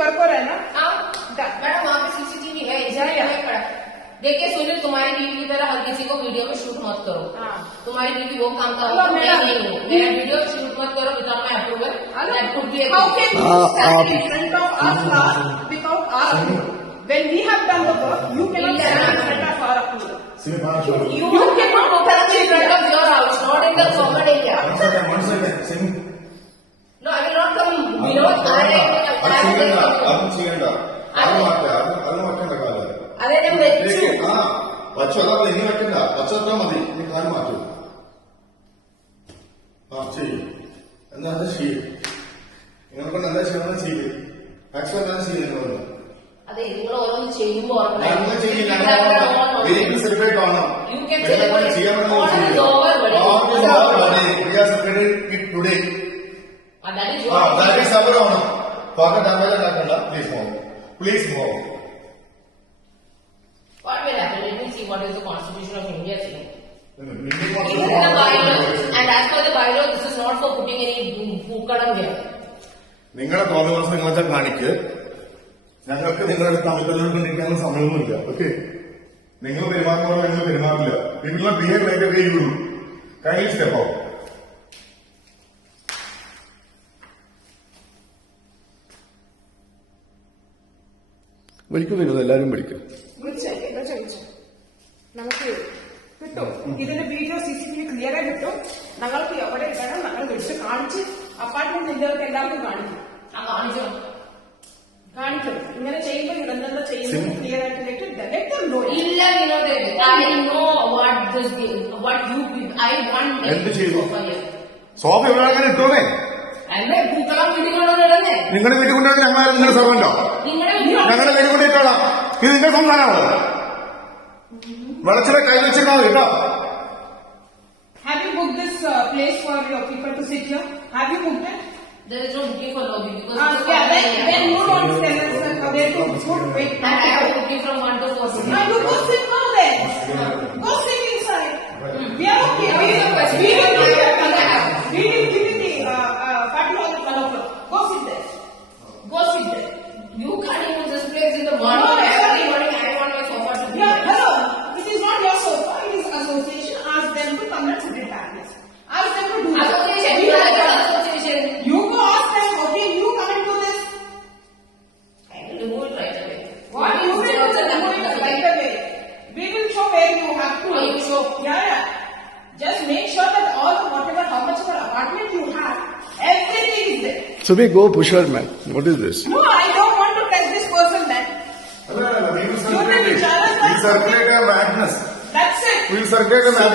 वर्क हो रहा है ना? मैडम वहाँ पे सीसीटीवी है, इसलिए पड़ा। देखिए सुनील, तुम्हारी बीवी की तरह हर किसी को वीडियो में शूट मत करो। तुम्हारी बीवी वो काम का नहीं हो। मेरा वीडियो शूट मत करो without my approval. That could be a How can you stand in front of us without our approval? When we have done the work, you cannot stand in front of our approval. You cannot open in front of your house, not in the common area. No, I will not come below. അതെ ഞാൻ വെച്ചു. പച്ചവെള്ളം ഇനി വെക്കണ്ട, പച്ചവെള്ളം മതി. നീ കാര്യം മാറ്റൂ. ചെയ്യും. എന്താ ചെയ്യും? നിങ്ങൾക്ക് എന്താ ചെയ്യണം ചെയ്യും. മാക്സിമം എന്താ ചെയ്യും നിങ്ങൾ? അതെ, നിങ്ങൾ ഓരോന്ന് ചെയ്യുമ്പോൾ ഞങ്ങൾ ചെയ്യില്ല. സെലിബ്രേറ്റ് ആണോ? Please move. What will happen? Let me see what is the Constitution of India saying. It is in the bylaw, and as per the bylaw, this is not for putting any പൂക്കളം here. നിങ്ങളുടെ തോന്നുന്ന നിങ്ങളെ കാണിക്ക്. ഞങ്ങൾക്ക് നിങ്ങളുടെ തമിഴ്നാട്ടിൽ സമയമൊന്നുമില്ല. ഓക്കെ, നിങ്ങൾ പെരുമാറുന്നവർ നിങ്ങൾ പെരുമാറില്ല. നിങ്ങളുടെ ബിഹേവ് ലൈക്ക് ഒക്കെ യു കൈൻഡ്ലി സ്റ്റെപ്പ് ഔട്ട്. വിളിക്കുന്നു, എല്ലാരും വിളിക്കും. നമുക്ക് കിട്ടും ഇതിന്റെ വീഡിയോ CCTV ക്ലിയർ ആയി കിട്ടും. ഞങ്ങൾക്ക് എവിടെ ഇടണം ഞങ്ങൾ വിളിച്ച് കാണിച്ച് അപ്പാർട്ട്മെന്റ് എല്ലാവർക്കും എല്ലാവർക്കും കാണിക്കും. ഇങ്ങനെ ചെയ്യുമ്പോൾ ഇതെന്താ ചെയ്യുന്നത് ക്ലിയർ ആയിട്ട് ഇല്ല Vinod, I know what you I want. എന്ത് ചെയ്തു? സോഫ എവിടെ അങ്ങനെ ഇട്ടോന്നേ? അല്ലേ പൂക്കളം വീട്ടിൽ കൊണ്ടുവന്നിടന്നേ. നിങ്ങളുടെ വീട്ടിൽ കൊണ്ടുവന്ന് ഞങ്ങൾ നിങ്ങളുടെ സർവന്റോ? ഞങ്ങളുടെ വീട്ടിൽ കൊണ്ടിട്ടോളാം. ഇത് നിങ്ങളുടെ സംസ്ഥാനമാണോ? വെളച്ചിലെ കൈ വെച്ചിരുന്നാ മതി കേട്ടോ. Have you booked this place for your people to sit here? Have you booked it? There is no booking for lobby because then you don't tell us where to wait. I have booking from 1 to 4. Now you go sit now then. Go sit inside. We are okay. We will give you the party hall at 1 o'clock. Go sit there. You can't even this place in the morning. No, every morning I want my sofa to be. Yeah, hello. It is not your sofa. It is association. Ask them to come and put it back. Ask them to do that. Association. You go ask them. Okay, you come and do this. I will remove it right away. What you will remove it right away. We will show where you have to. Oh, you show. Yeah. Just make sure that all whatever how much of an apartment you have, everything is there. So we go push her, man. What is this? No, I don't want to touch this person, man. We'll circulate a madness. That's it. We'll circulate a madness.